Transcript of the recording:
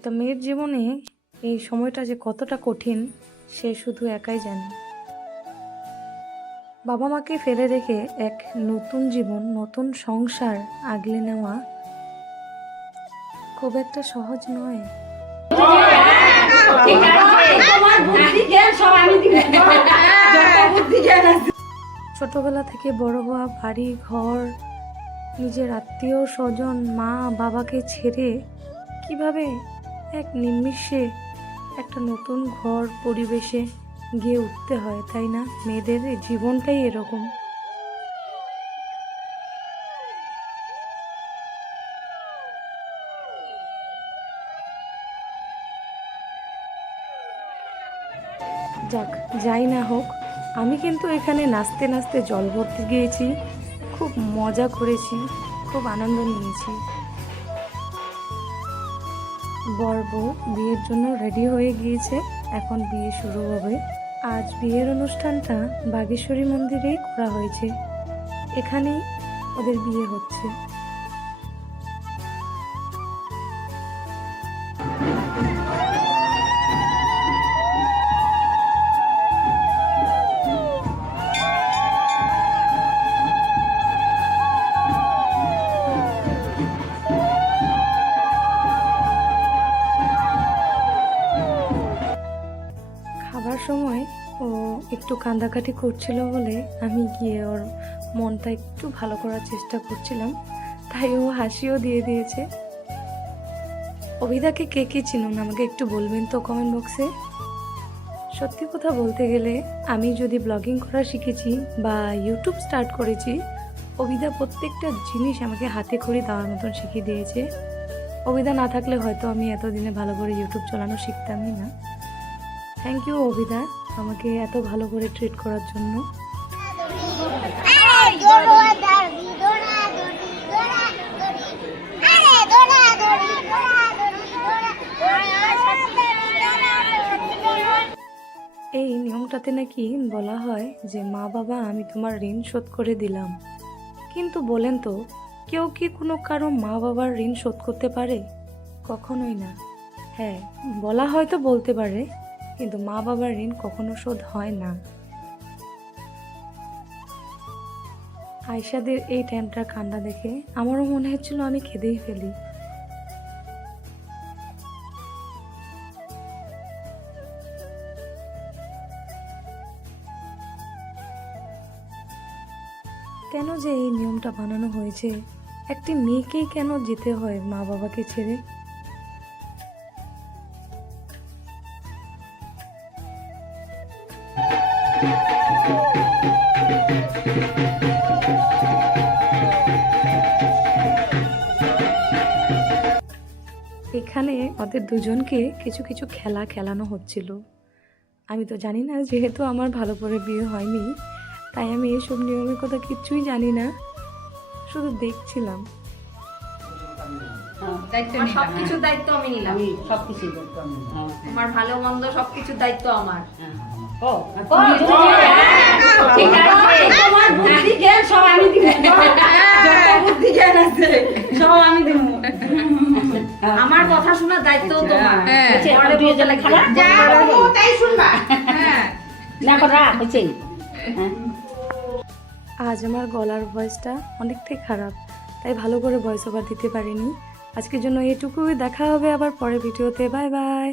একটা মেয়ের জীবনে এই সময়টা যে কতটা কঠিন সে শুধু একাই জানে। বাবা মাকে ফেলে রেখে এক নতুন জীবন, নতুন সংসার আগলে নেওয়া খুব একটা সহজ নয়। ছোটবেলা থেকে বড় হওয়া, বাড়ি ঘর, নিজের আত্মীয় স্বজন, মা বাবাকে ছেড়ে কিভাবে এক নিমিষে একটা নতুন ঘর পরিবেশে গিয়ে উঠতে হয়, তাই না? মেয়েদের জীবনটাই এরকম। যাক, যাই না হোক, আমি কিন্তু এখানে নাচতে নাচতে জল ভরতে গিয়েছি, খুব মজা করেছি, খুব আনন্দ নিয়েছি। বর বউ বিয়ের জন্য রেডি হয়ে গিয়েছে, এখন বিয়ে শুরু হবে। আজ বিয়ের অনুষ্ঠানটা বাগেশ্বরী মন্দিরেই করা হয়েছে, এখানেই ওদের বিয়ে হচ্ছে। খাবার সময় ও একটু কান্দাকাটি করছিল বলে আমি গিয়ে ওর মনটা একটু ভালো করার চেষ্টা করছিলাম, তাই ও হাসিও দিয়ে দিয়েছে। অভিদাকে কে কে চিনুন আমাকে একটু বলবেন তো কমেন্ট বক্সে। সত্যি কথা বলতে গেলে আমি যদি ব্লগিং করা শিখেছি বা ইউটিউব স্টার্ট করেছি, অভিদা প্রত্যেকটা জিনিস আমাকে হাতে খড়ি দেওয়ার মতন শিখিয়ে দিয়েছে। অভিদা না থাকলে হয়তো আমি এতদিনে ভালো করে ইউটিউব চালানো শিখতামই না। থ্যাংক ইউ অভিদা, আমাকে এত ভালো করে ট্রিট করার জন্য। এই নিয়মটাতে নাকি বলা হয় যে মা বাবা আমি তোমার ঋণ শোধ করে দিলাম, কিন্তু বলেন তো কেউ কি কোনো কারো মা বাবার ঋণ শোধ করতে পারে? কখনোই না। হ্যাঁ, বলা হয়তো বলতে পারে, কিন্তু মা বাবার ঋণ কখনো শোধ হয় না। আয়শাদের এই টাইমটার কান্না দেখে আমারও মনে হচ্ছিল আমি কেঁদেই ফেলি। কেন যে এই নিয়মটা বানানো হয়েছে, একটি মেয়েকেই কেন যেতে হয় মা বাবাকে ছেড়ে? এখানে ওদের দুজনকে কিছু কিছু খেলা খেলানো হচ্ছিল। আমি তো জানি না, যেহেতু আমার ভালো করে বিয়ে হয়নি, তাই আমি এসব নিয়মের কথা কিচ্ছুই জানি না, শুধু দেখছিলাম। সবকিছুর দায়িত্ব আমি নিলাম, সবকিছুর দায়িত্ব আমি নিলাম। তোমার ভালো মন্দ সবকিছুর দায়িত্ব আমার। আমার কথা শোনার দায়িত্ব তোমার। আজ আমার গলার ভয়েসটা অনেকটাই খারাপ, তাই ভালো করে ভয়েস ওভার দিতে পারিনি। আজকের জন্য এটুকুই, দেখা হবে আবার পরের ভিডিওতে। Bye bye.